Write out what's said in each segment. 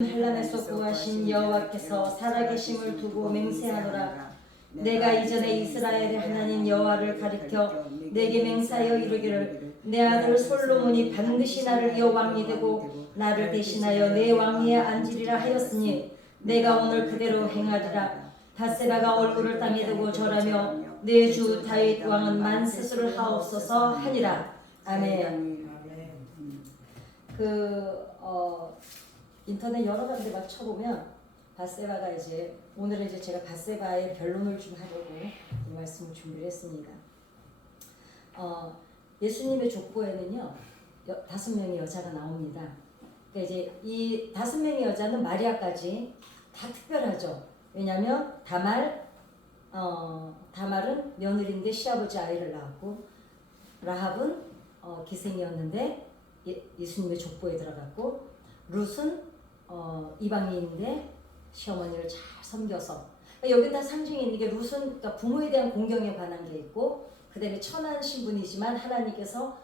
환난에서 구하신 여호와께서 살아계심을 두고 맹세하노라. 내가 이전에 이스라엘의 하나님 여호와를 가리켜 내게 맹세하여 이르기를 내 아들 솔로몬이 반드시 나를 이어 왕이 되고 나를 대신하여 내 왕위에 앉으리라 하였으니 내가 오늘 그대로 행하리라. 밧세바가 얼굴을 땅에 두고 절하며 내 주 다윗 왕은 만세수를 하옵소서 하니라. 아멘. 인터넷 여러 가지 막 쳐보면 밧세바가 이제 오늘은 이제 제가 밧세바의 변론을 좀 하려고 이 말씀을 준비를 했습니다. 예수님의 족보에는요 5명의 여자가 나옵니다. 그러니까 이제 이 5명의 여자는 마리아까지 다 특별하죠. 왜냐하면 다말은 며느리인데 시아버지 아이를 낳았고 라합은 기생이었는데 예수님의 족보에 들어갔고 룻은 이방인인데 시어머니를 잘 섬겨서 그러니까 여기 다 상징이 있는 게 룻은 그러니까 부모에 대한 공경에 관한 게 있고 그 다음에 천한 신분이지만 하나님께서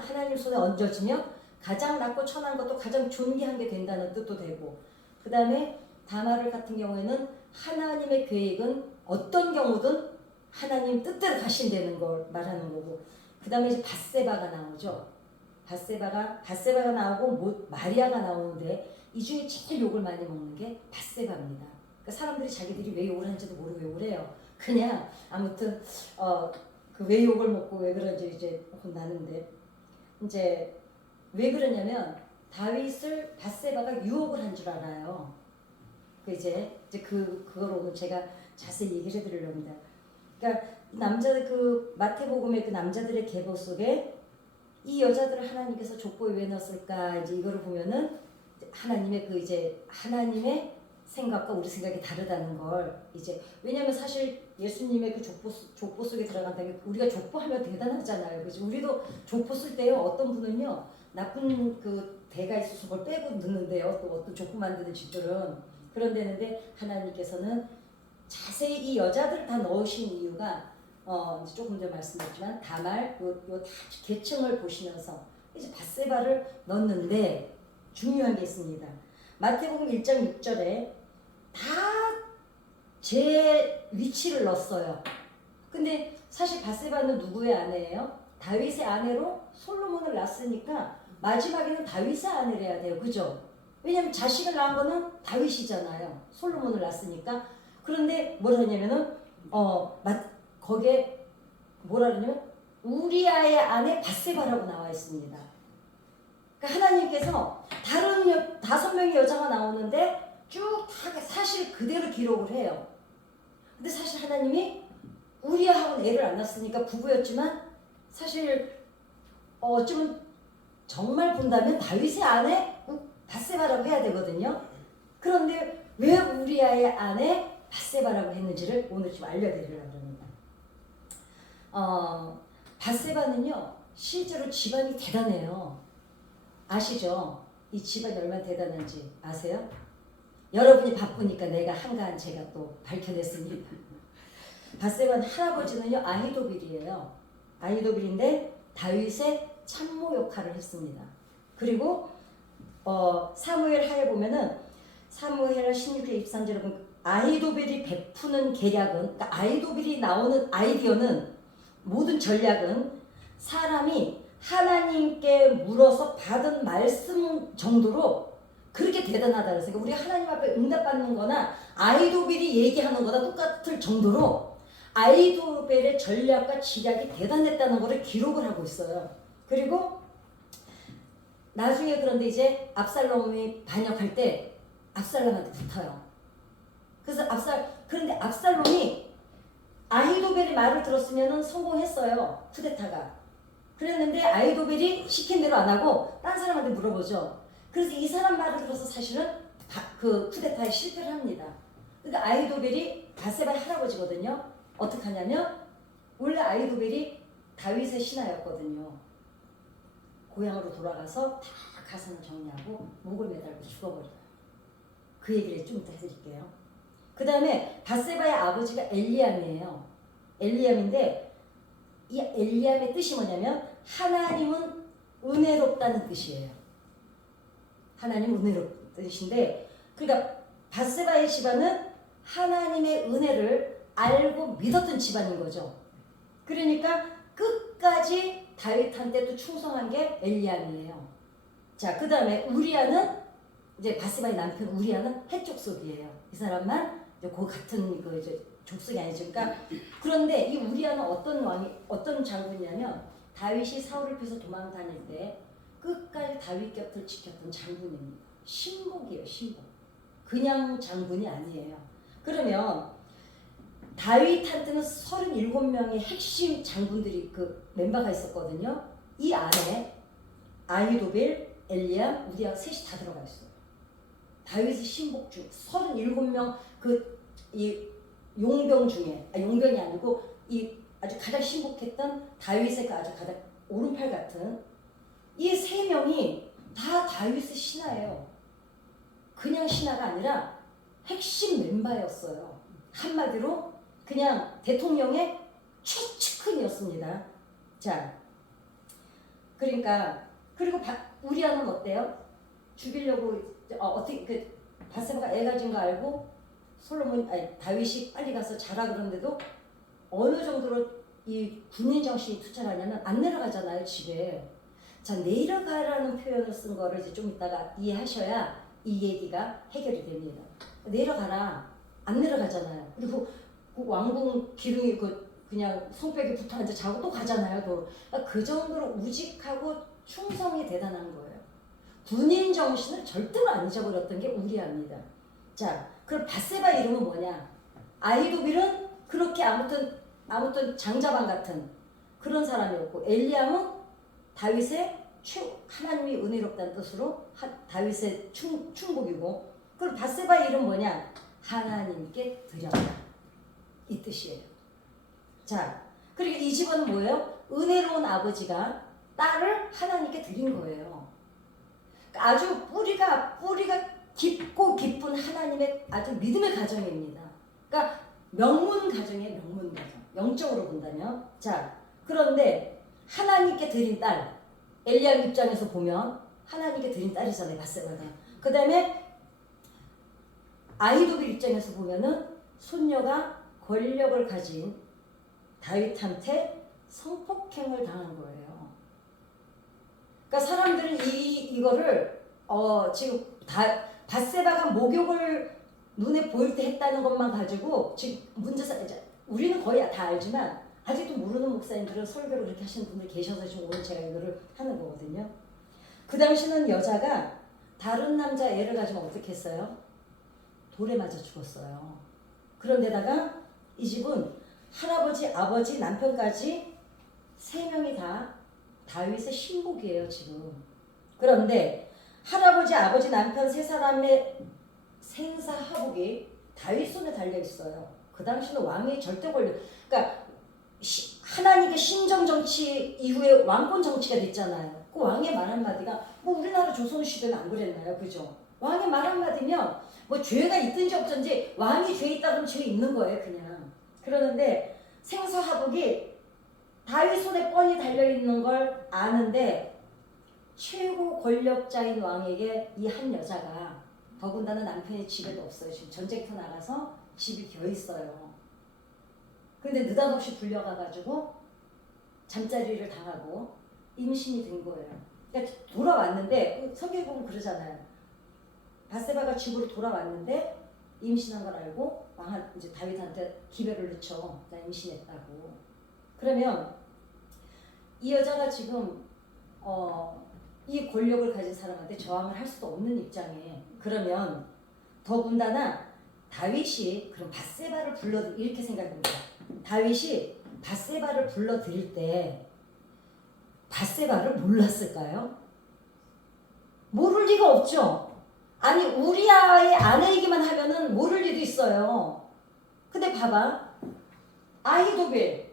하나님 손에 얹어지며 가장 낮고 천한 것도 가장 존귀한 게 된다는 뜻도 되고 그 다음에 다말을 같은 경우에는 하나님의 계획은 어떤 경우든 하나님 뜻대로 가신다는 걸 말하는 거고 그 다음에 이제 밧세바가 나오죠. 밧세바가 나오고 마리아가 나오는데 이 중에 제일 욕을 많이 먹는 게 밧세바입니다. 그러니까 사람들이 자기들이 왜 욕을 하는지도 모르고 욕을 해요. 그냥 아무튼 그 왜 욕을 먹고 왜 그런지 이제 혼나는데 이제 왜 그러냐면 다윗을 밧세바가 유혹을 한 줄 알아요. 그걸 오늘 제가 자세히 얘기를 해드리려고 합니다. 그러니까 남자들 그 마태복음의 그 남자들의 계보 속에 이 여자들을 하나님께서 족보에 왜 넣었을까 이제 이거를 보면은 하나님의 생각과 우리 생각이 다르다는 걸 이제 왜냐하면 사실 예수님의 그 족보 속에 들어간다면 우리가 족보하면 대단하잖아요. 그죠? 우리도 족보 쓸 때요 어떤 분은요 나쁜 그 대가 있어서 그걸 빼고 넣는데요. 또 어떤 족보 만드는 집들은 그런데는데 하나님께서는 자세히 이 여자들을 다 넣으신 이유가 이제 조금 전에 말씀드렸지만 다말 다 계층을 보시면서 이제 밧세바를 넣었는데 중요한 게 있습니다. 마태복음 1장 6절에 다 제 위치를 넣었어요. 근데 사실 밧세바는 누구의 아내예요? 다윗의 아내로 솔로몬을 낳았으니까 마지막에는 다윗의 아내를 해야 돼요. 그죠? 왜냐면 자식을 낳은 거는 다윗이잖아요. 솔로몬을 낳았으니까. 그런데 뭘 하냐면은 거기에 뭐라 그러냐면 우리아의 아내 밧세바라고 나와 있습니다. 그러니까 하나님께서 다른 5명의 여자가 나오는데 쭉 다 사실 그대로 기록을 해요. 근데 사실 하나님이 우리아하고는 애를 안 낳았으니까 부부였지만 사실 어쩌면 정말 본다면 다윗의 아내 밧세바라고 해야 되거든요. 그런데 왜 우리아의 아내 밧세바라고 했는지를 오늘 좀 알려드리려고 합니다. 밧세바는요 실제로 집안이 대단해요. 아시죠? 이 집안이 얼마나 대단한지 아세요? 여러분이 바쁘니까 내가 한가한 제가 또 밝혀냈습니다. 밧세바는 할아버지는요 아히도빌이에요. 아히도빌인데 다윗의 참모 역할을 했습니다. 그리고 사무엘 하에 보면은 사무엘 16회 23절에 보면 아히도빌이 베푸는 계략은 그러니까 아히도빌이 나오는 아이디어는 모든 전략은 사람이 하나님께 물어서 받은 말씀 정도로 그렇게 대단하다 그래서 우리 하나님 앞에 응답받는 거나 아히도빌이 얘기하는 거나 똑같을 정도로 아히도빌의 전략과 지략이 대단했다는 것을 기록을 하고 있어요. 그리고 나중에 그런데 이제 압살롬이 반역할 때 압살롬한테 붙어요. 그래서 그런데 압살롬이 아히도벨의 말을 들었으면 성공했어요. 쿠데타가. 그랬는데 아히도벨이 시킨 대로 안 하고 딴 사람한테 물어보죠. 그래서 이 사람 말을 들어서 사실은 그 쿠데타에 실패를 합니다. 그러니까 아히도벨이 밧세바의 할아버지거든요. 어떻게 하냐면 원래 아히도벨이 다윗의 신하였거든요. 고향으로 돌아가서 다 가산을 정리하고 목을 매달고 죽어버려요. 그 얘기를 좀 이따 해드릴게요. 그 다음에 밧세바의 아버지가 엘리암이에요. 엘리암인데 이 엘리암의 뜻이 뭐냐면 하나님은 은혜롭다는 뜻이에요. 하나님은 뜻인데, 그러니까 밧세바의 집안은 하나님의 은혜를 알고 믿었던 집안인 거죠. 그러니까 끝까지 다윗한테 또 충성한 게 엘리암이에요. 자, 그 다음에 우리아는 이제 밧세바의 남편 우리아는 해족속이에요. 이 사람만 이제 그 같은 그 이제 족속이 아니죠. 그러니까 그런데 이 우리아는 어떤 장군이냐면 다윗이 사울을 피해서 도망 다닐 때 끝까지 다윗 곁을 지켰던 장군입니다. 신복이에요, 신복. 그냥 장군이 아니에요. 그러면 다윗한테는 37명의 핵심 장군들이 그 멤버가 있었거든요. 이 안에 아히도벨, 엘리암, 우리아 셋이 다 들어가 있어요. 다윗의 신복 중 37명 이 용병 중에 용병이 아니고 이 아주 가장 신복했던 다윗의 그 아주 가장 오른팔 같은 이 세 명이 다 다윗의 신하예요. 그냥 신하가 아니라 핵심 멤버였어요. 한마디로 그냥 대통령의 최측근이었습니다. 자, 그러니까 그리고 우리아는 어때요? 죽이려고 어떻게 그 밧세바가 애 가진 거 알고 다윗이 빨리 가서 자라 그런데도 어느 정도로 이 군인 정신이 투철하냐면 안 내려가잖아요, 집에. 자, 내려가라는 표현을 쓴 거를 이제 좀 이따가 이해하셔야 이 얘기가 해결이 됩니다. 내려가라. 안 내려가잖아요. 그리고 그 왕궁 기둥이 그냥 성벽에 붙어 앉아 자고 또 가잖아요. 또. 그러니까 그 정도로 우직하고 충성이 대단한 거예요. 군인 정신을 절대로 안 잊어버렸던 게 우리아입니다. 자, 그럼 밧세바 이름은 뭐냐? 아히도빌은 그렇게 아무튼 장자방 같은 그런 사람이었고, 엘리암은 다윗의 하나님이 은혜롭다는 뜻으로 다윗의 충복이고, 그럼 밧세바 이름 뭐냐? 하나님께 드렸다, 이 뜻이에요. 자, 그리고 이 집안은 뭐예요? 은혜로운 아버지가 딸을 하나님께 드린 거예요. 아주 뿌리가 깊고 깊은 하나님의 아주 믿음의 가정입니다. 그러니까 명문 가정이에요, 명문 가정. 영적으로 본다면. 자, 그런데 하나님께 드린 딸, 엘리암 입장에서 보면 하나님께 드린 딸이잖아요, 밧세바가. 그 다음에 아히도빌 입장에서 보면은 손녀가 권력을 가진 다윗한테 성폭행을 당한 거예요. 그러니까 사람들은 이거를 지금 밧세바가 목욕을 눈에 보일 때 했다는 것만 가지고 지금 우리는 거의 다 알지만 아직도 모르는 목사님들은 설교를 그렇게 하시는 분들 계셔서 지금 오늘 제가 이거를 하는 거거든요. 그 당시는 여자가 다른 남자 애를 가지면 어떻게 했어요? 돌에 맞아 죽었어요. 그런데다가 이 집은 할아버지, 아버지, 남편까지 세 명이 다 다윗의 신복이에요, 지금. 그런데 할아버지, 아버지, 남편 세 사람의 생사하복이 다윗 손에 달려 있어요. 그 당시는 왕의 절대 권력, 그러니까 하나님의 신정 정치 이후에 왕권 정치가 됐잖아요. 그 왕의 말 한마디가 뭐 우리나라 조선 시대는 안 그랬나요, 그죠? 왕의 말 한마디면 뭐 죄가 있든지 없든지 왕이 죄 있다 그러면 죄 있는 거예요, 그냥. 그러는데 생사하복이 다윗 손에 뻔히 달려있는 걸 아는데 최고 권력자인 왕에게 이 한 여자가, 더군다나 남편이 집에도 없어요. 지금 전쟁터 나가서 집이 비어있어요. 근데 느닷없이 불려가가지고 잠자리를 당하고 임신이 된 거예요. 그러니까 돌아왔는데 성경에 보면 그러잖아요. 밧세바가 집으로 돌아왔는데 임신한 걸 알고 이제 다윗한테 기별을 늦춰. 나 임신했다고. 그러면 이 여자가 지금 이 권력을 가진 사람한테 저항을 할 수도 없는 입장에, 그러면 더군다나 다윗이 그럼 밧세바를 이렇게 생각합니다. 다윗이 밧세바를 불러들일 때 밧세바를 몰랐을까요? 모를 리가 없죠. 아니 우리아의 아내이기만 하면은 모를 리도 있어요. 근데 봐봐, 아히도벨,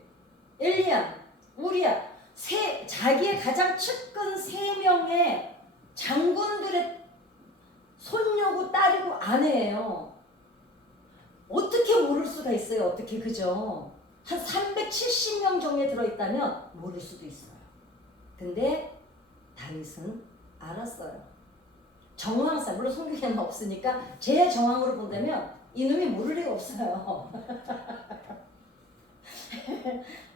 엘리암, 우리아 자기의 가장 측근 3명의 장군들의 손녀고 딸이고 아내예요. 어떻게 모를 수가 있어요? 어떻게, 그죠? 한 370명 정도에 들어있다면 모를 수도 있어요. 근데 다윗은 알았어요. 정황상 물론 성경에는 없으니까 제 정황으로 본다면 이놈이 모를 리가 없어요.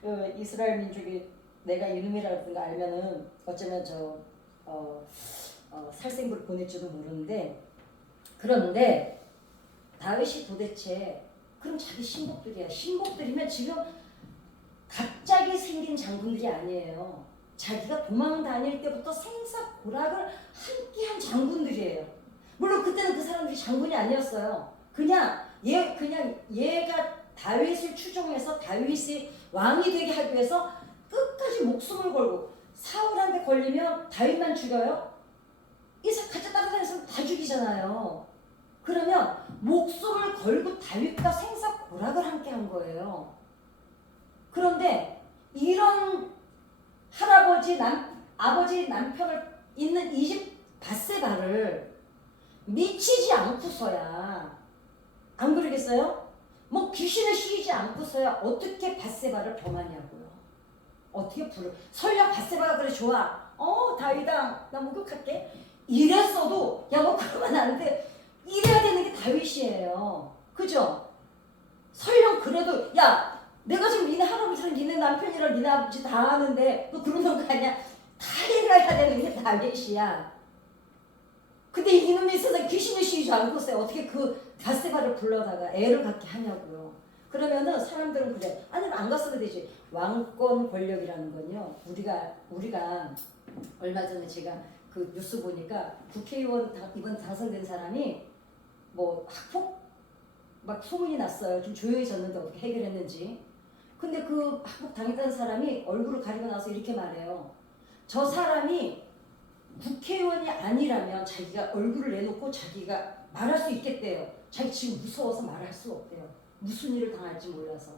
그 이스라엘 민족이 내가 이놈이라는 거 알면은 어쩌면 살생부를 보낼지도 모르는데, 그런데 다윗이 도대체 그럼 자기 신복들이야. 신복들이면 지금 갑자기 생긴 장군들이 아니에요. 자기가 도망 다닐 때부터 생사고락을 함께한 장군들이에요. 물론 그때는 그 사람들이 장군이 아니었어요. 그냥 얘가 다윗을 추종해서 다윗이 왕이 되게 하기 위해서 끝까지 목숨을 걸고, 사울한테 걸리면 다윗만 죽여요? 같이 따라다니는 사람 다 죽이잖아요. 그러면 목숨을 걸고 다윗과 생사고락을 함께 한 거예요. 그런데 이런 아버지 남편을 있는 이 집 밧세바를 미치지 않고서야, 안 그러겠어요? 뭐 귀신을 씌우지 않고서야 어떻게 밧세바를 범하냐고요. 어떻게 설령 밧세바가 그래 좋아. 다윗아 나 목욕할게. 이랬어도 야 뭐 그러면 안 돼. 이래야 되는 게 다윗이에요. 그죠? 설령 그래도 야 내가 지금 니네 할아버지랑 니네 남편이랑 니네 아버지 다 아는데 너 그러는 거 아니야? 다 해야 되는 게 다윗이야. 근데 이놈이 있어서 귀신을 씌우지 않고서 어떻게 그 밧세바를 불러다가 애를 갖게 하냐고요. 그러면은 사람들은 그래. 아니 안 갔어도 되지. 왕권 권력이라는 건요. 우리가 얼마 전에 제가 그 뉴스 보니까 국회의원 이번 당선된 사람이 뭐 학폭 막 소문이 났어요. 좀 조용해졌는데 어떻게 해결했는지. 근데 그 학폭 당했다는 사람이 얼굴을 가리고 나서 이렇게 말해요. 저 사람이 국회의원이 아니라면 자기가 얼굴을 내놓고 자기가 말할 수 있겠대요. 자기 지금 무서워서 말할 수 없대요. 무슨 일을 당할지 몰라서.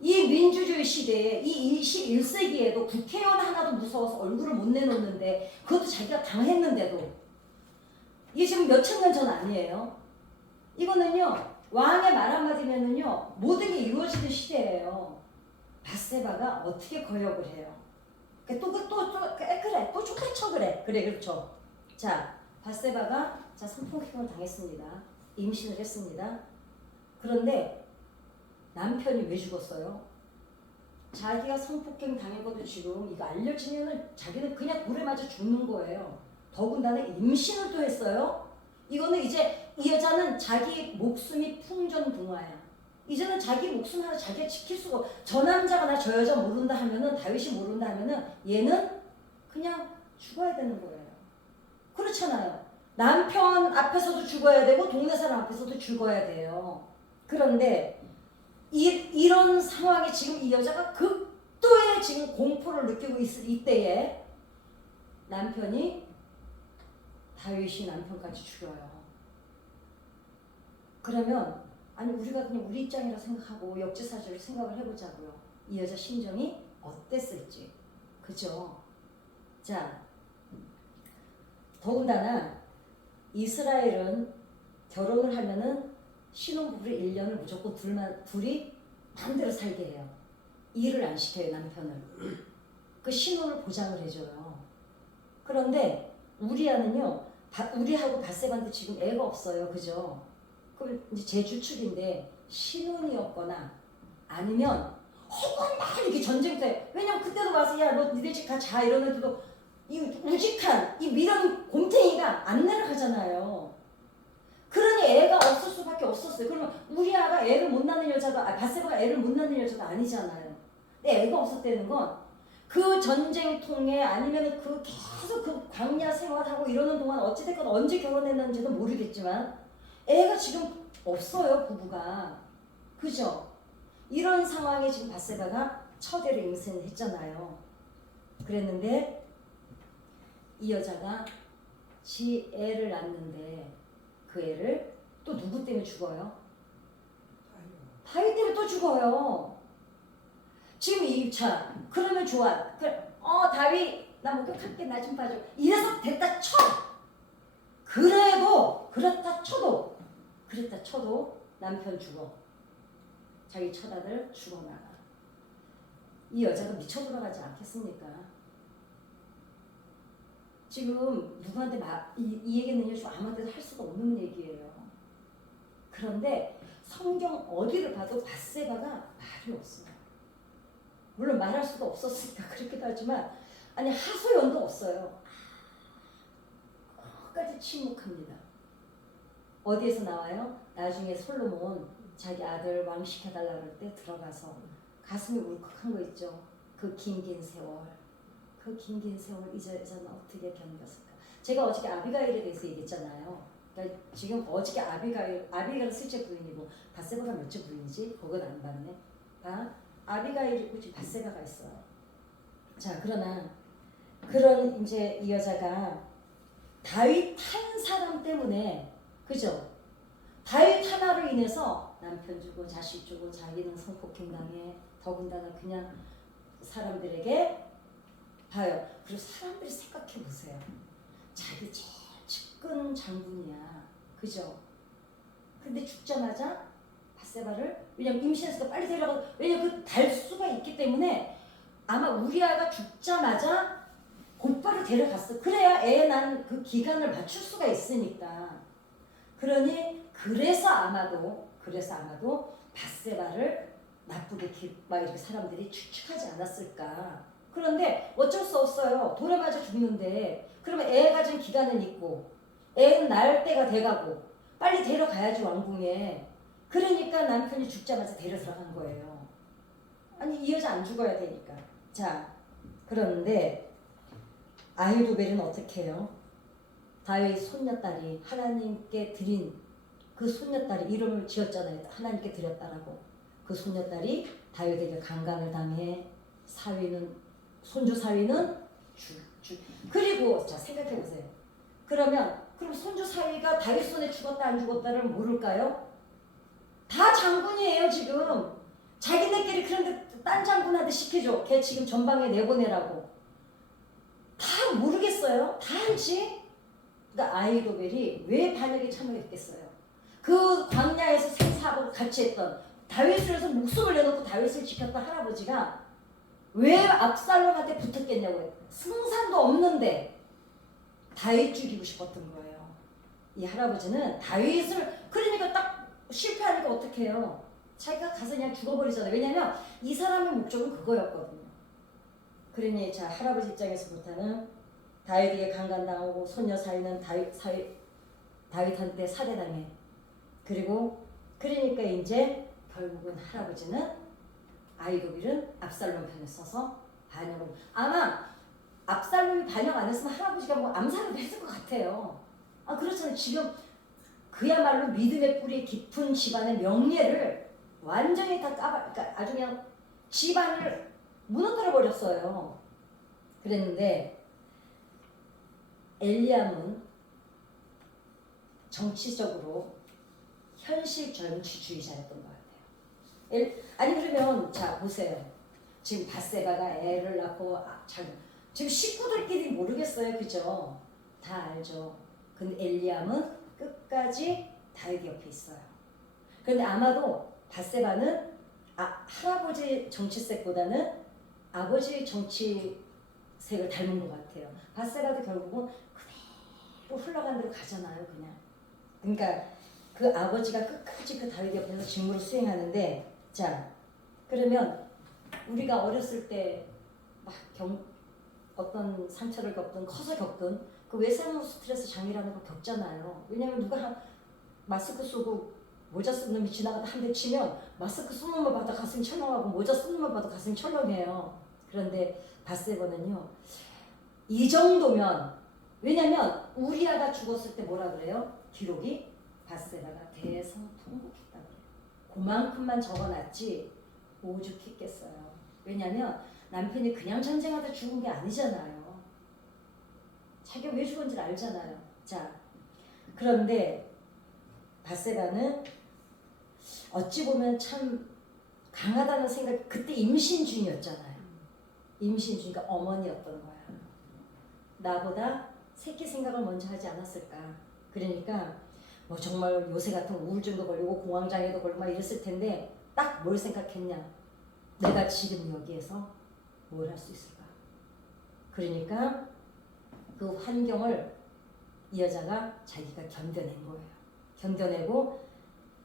이 민주주의 시대에 이 21세기에도 국회의원 하나도 무서워서 얼굴을 못 내놓는데, 그것도 자기가 당했는데도, 이게 지금 몇천 년 전 아니에요. 이거는요 왕의 말 한마디면은요 모든 게 이루어지는 시대예요. 밧세바가 어떻게 거역을 해요? 그래 또 쫓아쳐 그래 그렇죠. 자 밧세바가 성폭행을 당했습니다. 임신을 했습니다. 그런데 남편이 왜 죽었어요? 자기가 성폭행 당한 것도 지금 이거 알려지면은 자기는 그냥 돌에 맞아 죽는 거예요. 더군다나 임신을 또 했어요. 이거는 이제 이 여자는 자기 목숨이 풍전등화야. 이제는 자기 목숨 하나 자기가 지킬 수가, 저 남자가 나 저 여자 모른다 하면은, 다윗이 모른다 하면은 얘는 그냥 죽어야 되는 거예요. 그렇잖아요. 남편 앞에서도 죽어야 되고 동네 사람 앞에서도 죽어야 돼요. 그런데 이런 상황에 지금 이 여자가 극도의 지금 공포를 느끼고 있을 이때에 남편이 다윗이 남편까지 죽여요. 그러면 아니 우리가 그냥 우리 입장이라 생각하고 역지사지를 생각을 해보자고요. 이 여자 심정이 어땠을지. 그죠? 자, 더군다나 이스라엘은 결혼을 하면은 신혼부부를 1년을 무조건 둘이 마음대로 살게 해요. 일을 안 시켜요, 남편을. 그 신혼을 보장을 해줘요. 그런데 우리아는요, 우리하고 밧세바한테 지금 애가 없어요. 그죠? 그럼 이제 제 추측인데, 신혼이었거나 아니면 혹은 막 이렇게 전쟁터에, 왜냐면 그때도 와서 야 너 니네 집 가 이러는데도 이 우직한 이 미련 곰탱이가 안 내려가잖아요. 그러니 애가 없을 수밖에 없었어요. 그러면 우리아가 애를 못 낳는 여자가, 밧세바가 애를 못 낳는 여자가 아니잖아요. 근데 애가 없었다는 건 그 전쟁통에 아니면 그 계속 그 광야 생활하고 이러는 동안 어찌됐건 언제 결혼했는지도 모르겠지만 애가 지금 없어요, 부부가. 그죠? 이런 상황에 지금 밧세바가 처대를 임신을 했잖아요. 그랬는데 이 여자가 지 애를 낳는데 그 애를 또 누구 때문에 죽어요? 다윗 때문에 또 죽어요. 지금 그러면 좋아. 다윗 나 목욕할게, 나 좀 봐줘. 이래서 됐다 쳐. 그랬다 쳐도 남편 죽어. 자기 처자들 죽어나가. 이 여자가 미쳐 돌아가지 않겠습니까? 지금 누구한테 이 얘기는 좀 아무한테도 할 수가 없는 얘기예요. 그런데 성경 어디를 봐도 밧세바가 말이 없어요. 물론 말할 수도 없었으니까 그렇기도 하지만 아니 하소연도 없어요. 끝까지 침묵합니다. 어디에서 나와요? 나중에 솔로몬 자기 아들 왕 시켜달라 그럴 때 들어가서 가슴이 울컥한 거 있죠. 그 긴긴 세월. 그 긴긴 세월 이제는 어떻게 견뎠을까? 제가 어저께 아비가일에 대해서 얘기했잖아요. 그러니까 지금 어저께 아비가일은 셋째 부인이고 밧세바가 몇째 부인이지? 그건 안 봤네. 아비가일이고 지금 밧세바가 있어요. 자, 그러나 그런 이제 이 여자가 다윗 한 사람 때문에, 그죠? 다윗 하나로 인해서 남편 주고 자식 주고 자기는 성폭행당해. 더군다나 그냥 사람들에게 봐요. 그리고 사람들이 생각해 보세요. 자기 제일 측근 장군이야, 그죠? 근데 죽자마자 밧세바를, 왜냐면 임신해서 빨리 데려가, 왜냐면 그 달수가 있기 때문에 아마 우리아가 죽자마자 곧바로 데려갔어. 그래야 애 난 그 기간을 맞출 수가 있으니까. 그러니 그래서 아마도 밧세바를 나쁘게 막 이렇게 사람들이 추측하지 않았을까. 그런데 어쩔 수 없어요. 돌에 맞아 죽는데 그러면 애 가진 기간은 있고 애는 낳을 때가 돼가고 빨리 데려가야지 왕궁에. 그러니까 남편이 죽자마자 데려 들어간 거예요. 아니 이 여자 안 죽어야 되니까. 자, 그런데 아히도벨은 어떻게 해요? 다윗 손녀딸이 하나님께 드린 그 손녀딸이 이름을 지었잖아요. 하나님께 드렸다라고. 그 손녀딸이 다윗에게 강간을 당해 손주 사위는 그리고 자 생각해 보세요. 그럼 손주 사위가 다윗 손에 죽었다 안 죽었다를 모를까요? 다 장군이에요 지금. 자기네끼리 그런데 딴 장군한테 시켜줘. 걔 지금 전방에 내보내라고. 다 모르겠어요? 다 알지? 그러니까 아히도벨이 왜 반역에 참여했겠어요? 그 광야에서 생사하고 같이 했던 다윗을 위해서 목숨을 내놓고 다윗을 지켰던 할아버지가 왜 압살롬한테 붙었겠냐고요. 승산도 없는데 다윗 죽이고 싶었던 거예요. 이 할아버지는 다윗을, 그러니까 딱 실패하니까 어떻게 해요? 자기가 가서 그냥 죽어버리잖아요. 왜냐면 이 사람의 목적은 그거였거든요. 그러니 자 할아버지 입장에서부터는 다윗에게 강간당하고 손녀 사이는 다윗한테 살해당해. 그리고 그러니까 이제 결국은 할아버지는 아히도벨은 압살롬 편에 서서 반역을, 아마 압살롬이 반역 안 했으면 할아버지가 뭐 암살을 했을 것 같아요. 그렇잖아요. 지금 그야말로 믿음의 뿌리 깊은 집안의 명예를 완전히 다 그러니까 아주 그냥 집안을 무너뜨려 버렸어요. 그랬는데 엘리암은 정치적으로 현실 정치주의자였던 것 같아요. 아니 그러면 자 보세요. 지금 밧세바가 애를 낳고 지금 식구들끼리 모르겠어요, 그죠? 다 알죠. 근데 엘리암은 끝까지 다윗 옆에 있어요. 그런데 아마도 밧세바는 할아버지 정치색보다는 아버지 정치색을 닮은 것 같아요. 밧세바도 결국은 그대로 흘러간 대로 가잖아요, 그냥. 그러니까 그 아버지가 끝까지 그 다윗 옆에서 직무를 수행하는데, 자 그러면 우리가 어렸을 때 막 어떤 상처를 겪든 커서 겪든 그 외상후 스트레스 장애라는 거 겪잖아요. 왜냐면 누가 마스크 쓰고 모자 쓰는 놈이 지나가다 한 대 치면 마스크 쓰는 놈만 봐도 가슴이 철렁하고 모자 쓰는 놈만 봐도 가슴이 철렁해요. 그런데 밧세바는요 이 정도면, 왜냐면 우리아가 죽었을 때 뭐라 그래요? 기록이 밧세바가 대성통곡했다 그래요. 그만큼만 적어놨지 오죽했겠어요. 왜냐면 남편이 그냥 전쟁하다 죽은 게 아니잖아요. 자기가 왜 죽은지 알잖아요. 자, 그런데 밧세바는 어찌 보면 참 강하다는 생각, 그때 임신 중이었잖아요. 임신 중이니까 어머니였던 거야. 나보다 새끼 생각을 먼저 하지 않았을까. 그러니까 뭐 정말 요새 같은 우울증도 걸리고 공황장애도 걸리고 막 이랬을 텐데 딱 뭘 생각했냐. 내가 지금 여기에서 뭘 할 수 있을까. 그러니까 그 환경을 이 여자가 자기가 견뎌낸 거예요. 견뎌내고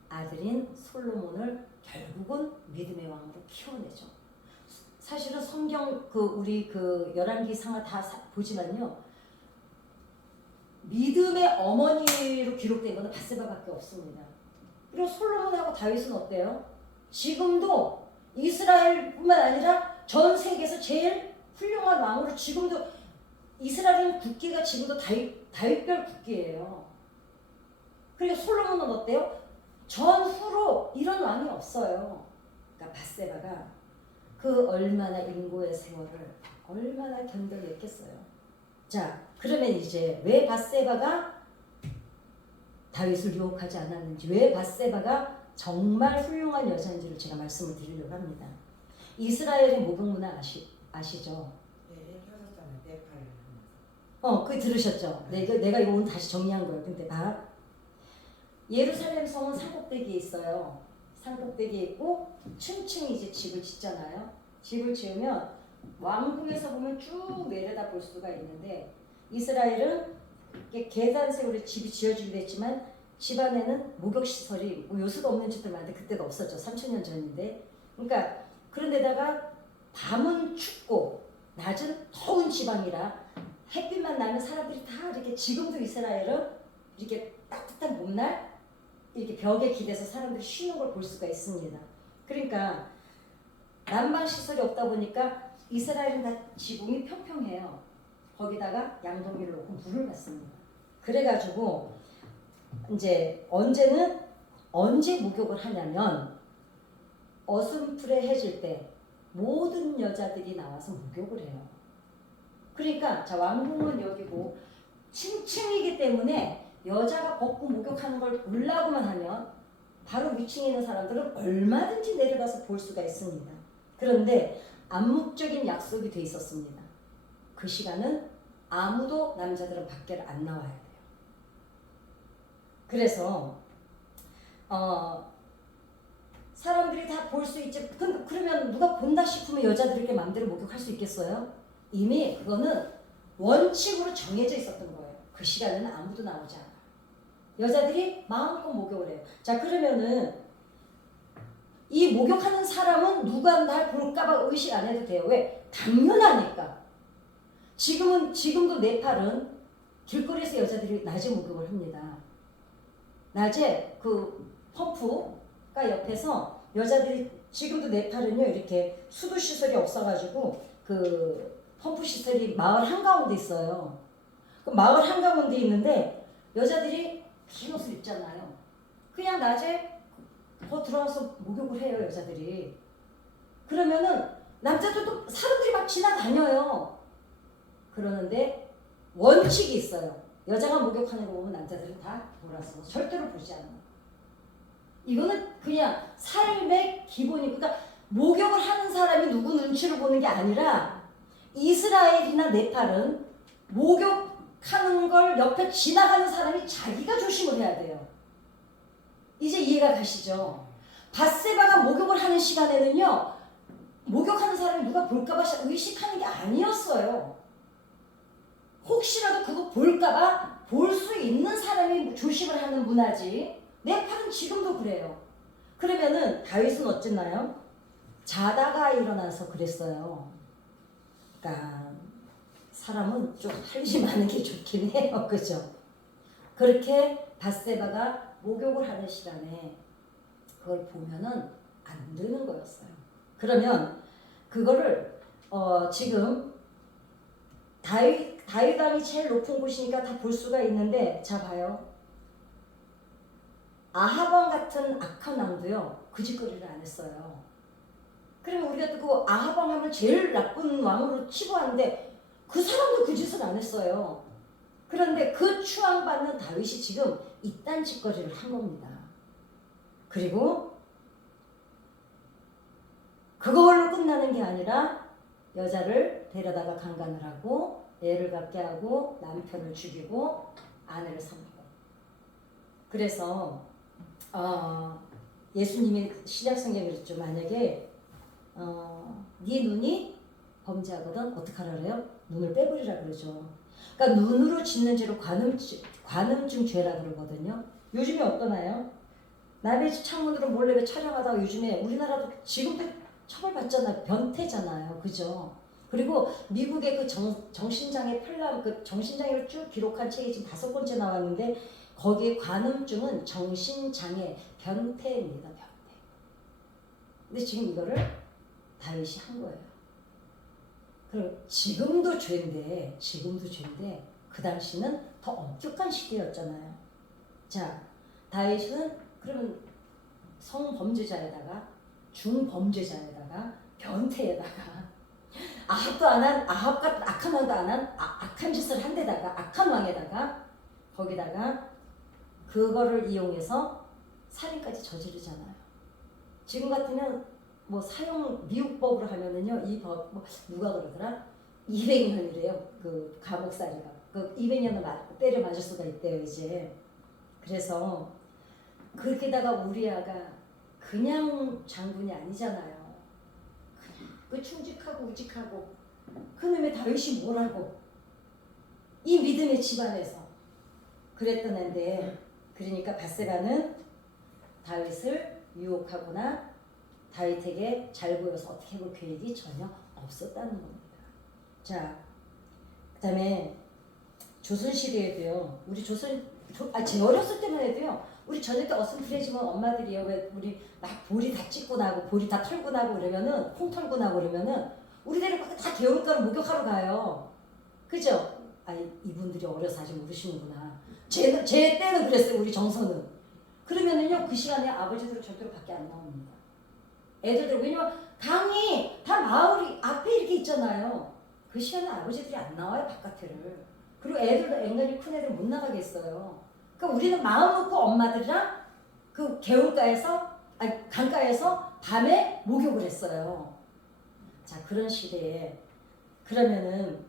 아들인 솔로몬을 결국은 믿음의 왕으로 키워내죠. 사실은 성경 우리 열왕기상하 다 보지만요. 믿음의 어머니로 기록된 것은 밧세바밖에 없습니다. 그리고 솔로몬하고 다윗은 어때요? 지금도 이스라엘뿐만 아니라 전 세계에서 제일 훌륭한 왕으로 지금도 이스라엘은 국기가 지금도 다윗별 국기예요. 그리고 솔로몬은 어때요? 전후로 이런 왕이 없어요. 그러니까 밧세바가 그 얼마나 인고의 세월을 얼마나 견뎌냈겠어요. 자, 그러면 이제 왜 밧세바가 다윗을 유혹하지 않았는지, 왜 밧세바가 정말 훌륭한 여자인지를 제가 말씀을 드리려고 합니다. 이스라엘의 목욕 문화 아시죠? 네, 하셨잖아요. 네팔 그거 들으셨죠? 내가 이거 오늘 다시 정리한 거예요. 근데 예루살렘 성은 산꼭대기에 있어요. 산꼭대기에 있고 층층 이제 집을 짓잖아요. 집을 지으면 왕궁에서 보면 쭉 내려다 볼 수가 있는데 이스라엘은 이렇게 계단색으로 집이 지어지기도 했지만 집 안에는 목욕시설이 요새도 없는 집들 많은데 그때도 없었죠. 3000년 전인데. 그러니까 그런 데다가 밤은 춥고 낮은 더운 지방이라 햇빛만 나면 사람들이 다 이렇게 지금도 이스라엘은 이렇게 따뜻한 봄날 이렇게 벽에 기대서 사람들이 쉬는 걸 볼 수가 있습니다. 그러니까 난방 시설이 없다 보니까 이스라엘은 다 지붕이 평평해요. 거기다가 양동이를 놓고 물을 받습니다. 그래가지고 이제 언제 목욕을 하냐면 어슴풀에 해질 때 모든 여자들이 나와서 목욕을 해요. 그러니까 자 왕궁은 여기고 층층이기 때문에 여자가 벗고 목욕하는 걸 보려고만 하면 바로 위층에 있는 사람들은 얼마든지 내려가서 볼 수가 있습니다. 그런데 암묵적인 약속이 돼 있었습니다. 그 시간은 아무도 남자들은 밖에 안 나와야 돼요. 그래서 사람들이 다 볼 수 있지. 그러면 누가 본다 싶으면 여자들이 이렇게 마음대로 목욕할 수 있겠어요? 이미 그거는 원칙으로 정해져 있었던 거예요. 그 시간에는 아무도 나오지 않아요. 여자들이 마음껏 목욕을 해요. 자, 그러면은 이 목욕하는 사람은 누가 날 볼까봐 의식 안 해도 돼요. 왜? 당연하니까. 지금도 네팔은 길거리에서 여자들이 낮에 목욕을 합니다. 낮에 그 펌프가 옆에서 여자들이 지금도 네팔은요 이렇게 수도 시설이 없어가지고 그 펌프 시설이 마을 한가운데 있어요. 그 마을 한가운데 있는데 여자들이 긴 옷을 입잖아요. 그냥 낮에 더 들어와서 목욕을 해요 여자들이. 그러면은 남자들도 사람들이 막 지나다녀요. 그러는데 원칙이 있어요. 여자가 목욕하는 거 보면 남자들은 다 돌아서 절대로 보지 않아요. 이거는 그냥 삶의 기본이고, 그러니까 목욕을 하는 사람이 누구 눈치를 보는 게 아니라 이스라엘이나 네팔은 목욕하는 걸 옆에 지나가는 사람이 자기가 조심을 해야 돼요. 이제 이해가 가시죠? 밧세바가 목욕을 하는 시간에는요 목욕하는 사람이 누가 볼까봐 의식하는 게 아니었어요. 혹시라도 그거 볼까봐 볼 수 있는 사람이 조심을 하는 문화지. 네팔은 지금도 그래요. 그러면은 다윗은 어쨌나요? 자다가 일어나서 그랬어요. 그러니까 사람은 좀 할 일이 많은 게 좋긴 해요. 그죠? 그렇게 밧세바가 목욕을 하는 시간에 그걸 보면은 안 되는 거였어요. 그러면 그거를 지금 다윗왕이 제일 높은 곳이니까 다 볼 수가 있는데, 자 봐요. 아합왕 같은 악한 왕도요 그 짓거리를 안 했어요. 그러면 우리가 또 그 아합왕 하면 제일 나쁜 왕으로 치부하는데 그 사람도 그 짓을 안 했어요. 그런데 그 추앙받는 다윗이 지금 이딴 짓거리를 한 겁니다. 그리고 그걸로 끝나는 게 아니라 여자를 데려다가 강간을 하고 애를 갖게 하고 남편을 죽이고 아내를 삼고. 그래서 예수님이 신약성경에 그랬죠. 만약에 네 눈이 범죄하거든 어떡하라 그래요? 눈을 빼버리라 그러죠. 그러니까 눈으로 짓는 죄로 관음증 죄라 그러거든요. 요즘에 어떠나요? 남의 집 창문으로 몰래 촬영하다가 요즘에 우리나라도 지금도 처벌받잖아요. 변태잖아요. 그죠? 그리고 미국의 그 정신장애 편람, 그 정신장애를 쭉 기록한 책이 지금 5번째 나왔는데 거기에 관음증은 정신장애, 변태입니다. 변태. 근데 지금 이거를 다윗이 한 거예요. 그럼 지금도 죄인데 그 당시는 더 엄격한 시대였잖아요. 자, 다윗은 그러면 성범죄자에다가 중범죄자에다가 변태에다가 아합도 안 한 아합과 악한 왕도 안 한 악한 짓을 한 데다가 악한 왕에다가 거기다가 그거를 이용해서 살인까지 저지르잖아요. 지금 같으면 뭐 사형 미국법으로 하면은요 이 법 뭐 누가 그러더라 200년이래요 그 감옥살이가 그 200년을 때려 맞을 수가 있대요 이제. 그래서 그렇게다가 우리아가 그냥 장군이 아니잖아요. 그냥 그 충직하고 우직하고 그놈의 다윗이 뭐라고 이 믿음의 집안에서 그랬던 앤데 그러니까 밧세바는 다윗을 유혹하거나 다윗에게 잘 보여서 어떻게 해볼 계획이 전혀 없었다는 겁니다. 자, 그 다음에 조선시대에도요 우리 제 어렸을 때만 해도요 우리 저녁 때 어슴푸레지면 엄마들이요 왜 우리 막 볼이 다 찢고 나고 볼이 다 털고 나고 그러면은 콩 털고 나고 그러면은 우리들이 다 개울가로 목욕하러 가요. 그죠? 아 이분들이 어려서 아직 모르시는구나. 제 때는 그랬어요. 우리 정서는. 그러면은요 그 시간에 아버지들은 절대로 밖에 안 나옵니다. 애들들 왜냐면 강이 다 마을이 앞에 이렇게 있잖아요. 그 시간에 아버지들이 안 나와요 바깥을. 그리고 애들도 앵간히 큰 애들 못 나가겠어요. 그러니까 우리는 마음 놓고 엄마들이랑 그 개울가에서 아니 강가에서 밤에 목욕을 했어요. 자 그런 시대에 그러면은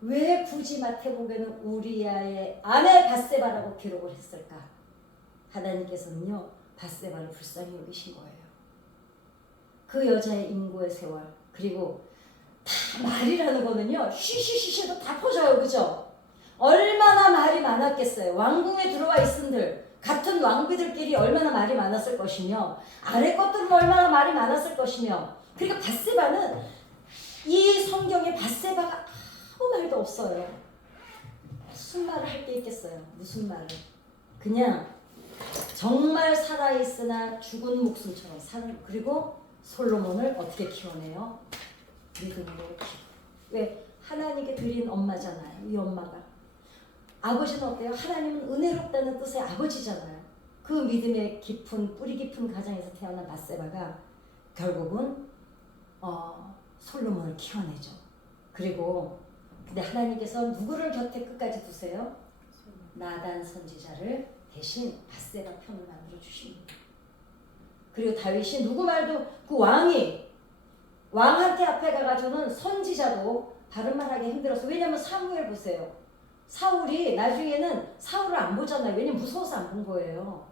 왜 굳이 마태복음에는 우리아의 아내 밧세바라고 기록을 했을까? 하나님께서는요 밧세바를 불쌍히 여기신 거예요. 그 여자의 인고의 세월 그리고 다 말이라는 거는요 쉬쉬쉬쉬도 다 퍼져요. 그죠? 얼마나 말이 많았겠어요. 왕궁에 들어와 있은들 같은 왕비들끼리 얼마나 말이 많았을 것이며 아래 것들은 얼마나 말이 많았을 것이며 그러니까 밧세바는 이 성경에 밧세바가 아무 말도 없어요. 무슨 말을 할 게 있겠어요. 무슨 말을. 그냥 정말 살아있으나 죽은 목숨처럼 사는. 그리고 솔로몬을 어떻게 키워내요? 믿음으로 키워. 왜? 하나님께 드린 엄마잖아요. 이 엄마가. 아버지는 어때요? 하나님은 은혜롭다는 뜻의 아버지잖아요. 그 믿음의 깊은 뿌리 깊은 가정에서 태어난 밧세바가 결국은 솔로몬을 키워내죠. 그리고 근데 하나님께서 누구를 곁에 끝까지 두세요? 나단 선지자를 대신 밧세바 편을 만들어 주십니다. 그리고 다윗이 누구 말도 그 왕한테 앞에 가가지고는 선지자도 바른 말하기 힘들었어. 왜냐면 사무엘 보세요. 사울이 나중에는 사울을 안 보잖아요. 왜냐면 무서워서 안 본 거예요.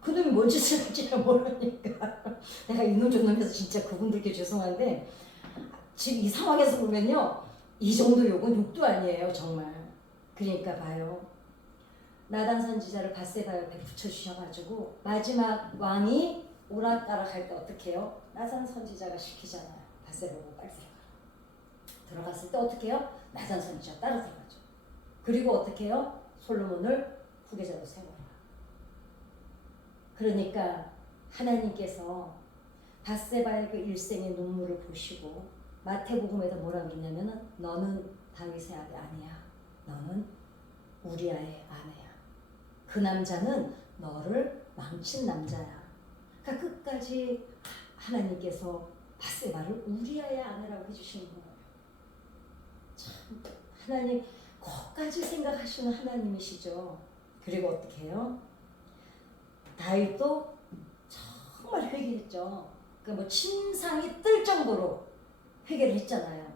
그놈이 뭔 짓을 할지를 모르니까. 내가 이놈 저놈 해서 진짜 그분들께 죄송한데 지금 이 상황에서 보면요. 이 정도 욕은 욕도 아니에요. 정말. 그러니까 봐요. 나단 선지자를 밧세바 옆에 붙여주셔가지고 마지막 왕이 오락가락 할 때 어떻게 해요? 나단 선지자가 시키잖아요. 밧세바 보고 빨리 들어갔을 때 어떻게 해요? 나단 선지자 따라 들어가죠. 그리고 어떻게 해요? 솔로몬을 후계자로 세워라. 그러니까 하나님께서 밧세바의 그 일생의 눈물을 보시고 마태복음에도 뭐라고 그러냐면은 너는 다윗의 아들 아니야. 너는 우리아의 아내야. 그 남자는 너를 망친 남자야. 그러니까 끝까지 하나님께서 밧세바를 우리아의 아내라고 해주시는 거예요. 참 하나님 거기까지 생각하시는 하나님이시죠. 그리고 어떻게 해요? 다윗도 정말 회개했죠. 그러니까 뭐 침상이 뜰 정도로 회개를 했잖아요.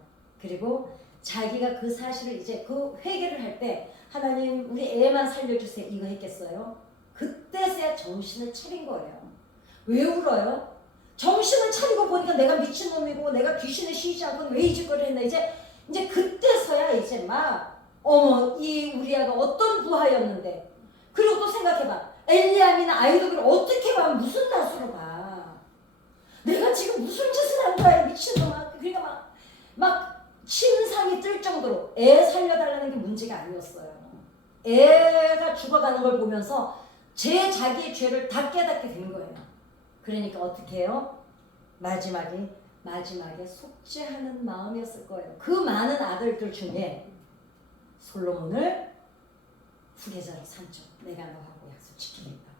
그리고 자기가 그 사실을 이제 그 회개를 할 때 하나님 우리 애만 살려주세요 이거 했겠어요? 그때서야 정신을 차린 거예요. 왜 울어요? 정신을 차리고 보니까 내가 미친놈이고 내가 귀신에 쉬지 않고 왜 이 짓거리를 했나 이제 그때서야 이제 막 어머 이 우리아가 어떤 부하였는데. 그리고 또 생각해봐. 엘리암이나 아이도를 어떻게 봐? 무슨 낯으로 봐? 내가 지금 무슨 짓을 한 거야 미친놈아. 그러니까 막 침상이 뜰 정도로 애 살려달라는 게 문제가 아니었어요. 애가 죽어가는 걸 보면서 자기의 죄를 다 깨닫게 된 거예요. 그러니까 어떻게 해요? 마지막에 속죄하는 마음이었을 거예요. 그 많은 아들들 중에 솔로몬을 후계자로 삼죠. 내가 너하고 약속 지키겠다.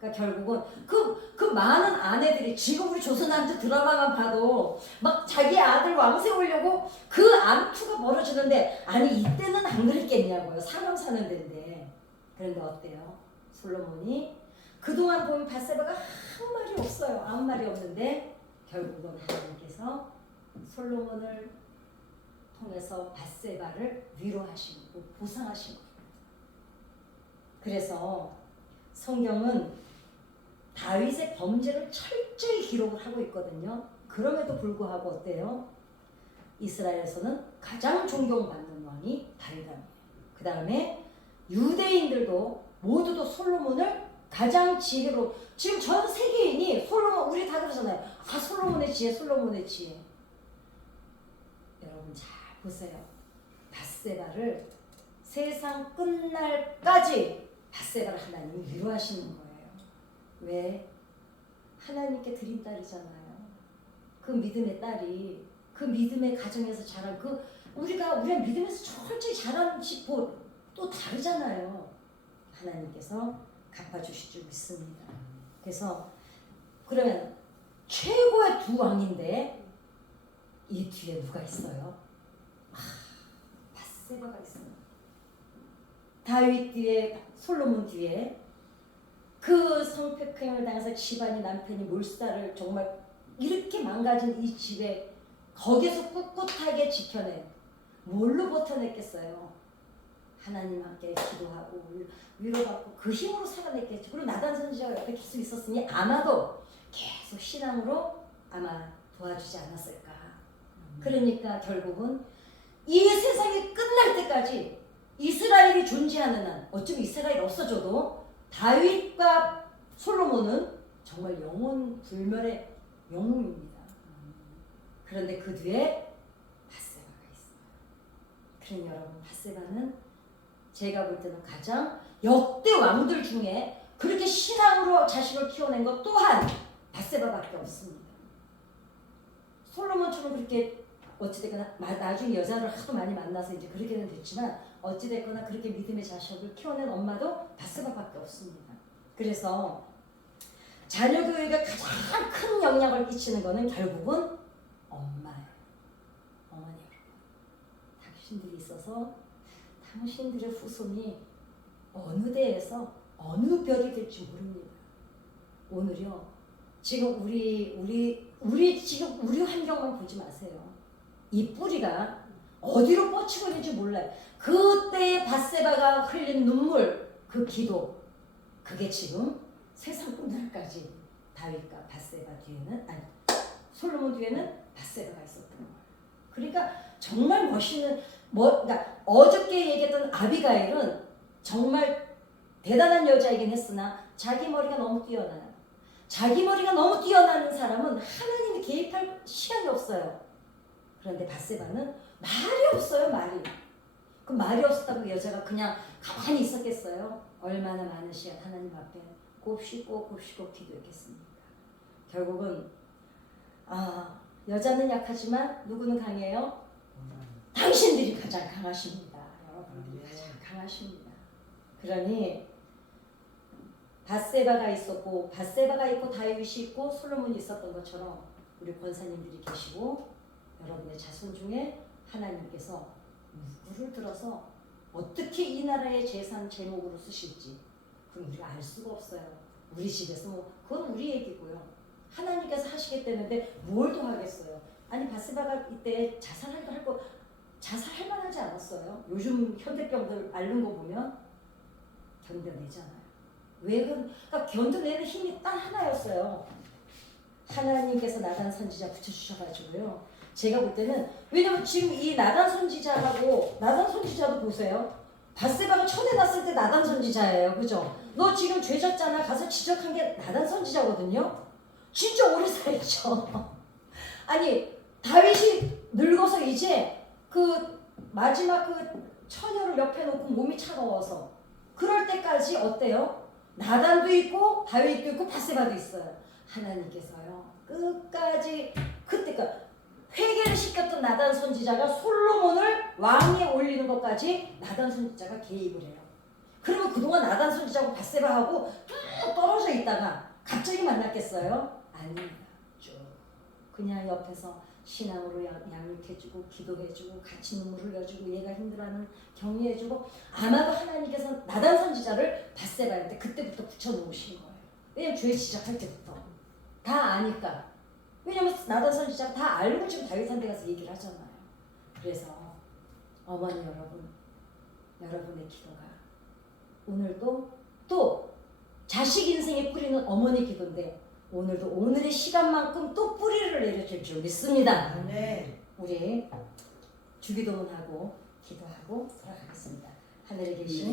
그러니까 결국은 그 많은 아내들이 지금 우리 조선남자 드라마만 봐도 막 자기 아들 왕 세우려고 그 암투가 벌어지는데 아니 이때는 안 그랬겠냐고요. 사람 사는 데인데. 그런데 어때요? 솔로몬이 그동안 보면 바세바가 아무 말이 없어요. 아무 말이 없는데 결국은 하나님께서 솔로몬을 통해서 바세바를 위로하시고 보상하시고. 그래서 성경은 다윗의 범죄를 철저히 기록을 하고 있거든요. 그럼에도 불구하고 어때요? 이스라엘에서는 가장 존경받는 왕이 다윗이에요. 그 다음에 유대인들도 모두도 솔로몬을 가장 지혜로, 지금 전 세계인이 솔로몬, 우리 다 그러잖아요. 아 솔로몬의 지혜, 솔로몬의 지혜. 여러분 잘 보세요. 바세바를 세상 끝날까지 바세바를 하나님이 위로하시는 거예요. 왜? 하나님께 드린 딸이잖아요. 그 믿음의 딸이 그 믿음의 가정에서 자란 우리가 믿음에서 철저히 자란 집보 또 다르잖아요. 하나님께서 갚아주실 줄 믿습니다. 그래서 그러면 최고의 두 왕인데 이 뒤에 누가 있어요? 바세바가 있어요. 다윗 뒤에 솔로몬 뒤에 그 성폭행을 당해서 집안이 남편이 몰살을 정말 이렇게 망가진 이 집에 거기서 꿋꿋하게 지켜낸 뭘로 버텨냈겠어요? 하나님 함께 기도하고 위로받고 그 힘으로 살아냈겠죠. 그리고 나단 선지자가 옆에 계속 있었으니 아마도 계속 신앙으로 아마 도와주지 않았을까. 그러니까 결국은 이 세상이 끝날 때까지 이스라엘이 존재하는 한, 어쩌면 이스라엘이 없어져도 다윗과 솔로몬은 정말 영원 불멸의 영웅입니다. 그런데 그 뒤에 바세바가 있어요. 그러니 여러분 바세바는 제가 볼 때는 가장 역대 왕들 중에 그렇게 신앙으로 자식을 키워낸 것 또한 바세바밖에 없습니다. 솔로몬처럼 그렇게 어찌됐거나 나중에 여자를 하도 많이 만나서 이제 그렇게는 됐지만 어찌됐거나 그렇게 믿음의 자식을 키워낸 엄마도 바세바밖에 없습니다. 그래서 자녀 교육에 가장 큰 영향을 끼치는 것은 결국은 엄마예요. 어머니 여러분, 당신들이 있어서 당신들의 후손이 어느 데에서 어느 별이 될지 모릅니다. 오늘요 지금 우리 지금 우리 환경만 보지 마세요. 이 뿌리가 어디로 뻗치고 있는지 몰라요. 그때 바세바가 흘린 눈물, 그 기도, 그게 지금 세상 끝날까지 다윗과 바세바 뒤에는 솔로몬 뒤에는 바세바가 있었던 거예요. 그러니까 정말 멋있는 그러니까 어저께 얘기했던 아비가일은 정말 대단한 여자이긴 했으나 자기 머리가 너무 뛰어나요. 자기 머리가 너무 뛰어나는 사람은 하나님이 개입할 시간이 없어요. 그런데 바세바는 말이 없어요. 그 말이 없었다고 여자가 그냥 가만히 있었겠어요? 얼마나 많은 시간 하나님 앞에 곱씹고 기도했겠습니까? 결국은 여자는 약하지만 누구는 강해요? 당신들이 가장 강하십니다. 여러분들이 가장 강하십니다. 그러니 바세바가 있고 다윗이 있고 솔로몬이 있었던 것처럼 우리 권사님들이 계시고 여러분의 자손 중에 하나님께서 누구를 들어서 어떻게 이 나라의 재산 제목으로 쓰실지 그건 우리가 알 수가 없어요. 우리 집에서 그건 우리 얘기고요. 하나님께서 하시겠다는데 뭘 더 하겠어요. 아니 바세바가 이때 자살할 만하지 않았어요. 요즘 현대병들 앓는 거 보면 견뎌내잖아요. 그러니까 견뎌내는 힘이 딱 하나였어요. 하나님께서 나단 선지자 붙여주셔가지고요. 제가 볼 때는 왜냐면 지금 이 나단 선지자하고 나단 선지자도 보세요. 바세바가 쳐내놨을 때 나단 선지자예요. 그죠? 너 지금 죄졌잖아. 가서 지적한 게 나단 선지자거든요. 진짜 오래 살죠. 아니 다윗이 늙어서 이제 그 마지막 그 처녀를 옆에 놓고 몸이 차가워서 그럴 때까지 어때요? 나단도 있고 다윗도 있고 바세바도 있어요. 하나님께서요 끝까지 그때까지 회개를 시켰던 나단 선지자가 솔로몬을 왕위에 올리는 것까지 나단 선지자가 개입을 해요. 그러면 그동안 나단 선지자하고 바세바하고 쭉 떨어져 있다가 갑자기 만났겠어요? 아닙니다. 쭉 그냥 옆에서 신앙으로 양육해주고 기도해주고 같이 눈물 흘려주고 얘가 힘들어하는 격려해주고 아마도 하나님께서 나단 선지자를 바세바한테 그때부터 붙여놓으신 거예요. 왜냐면 죄 지적할 때부터 다 아니까. 왜냐면 나단 선지자가 다 알고 지금 다윗한테 가서 얘기를 하잖아요. 그래서 어머니 여러분, 여러분의 기도가 오늘도 또 자식 인생의 뿌리는 어머니 기도인데 오늘도 오늘의 시간만큼 또 뿌리를 내려줄 줄 믿습니다. 아멘. 우리 주기도문하고 기도하고 돌아가겠습니다. 하늘에 계신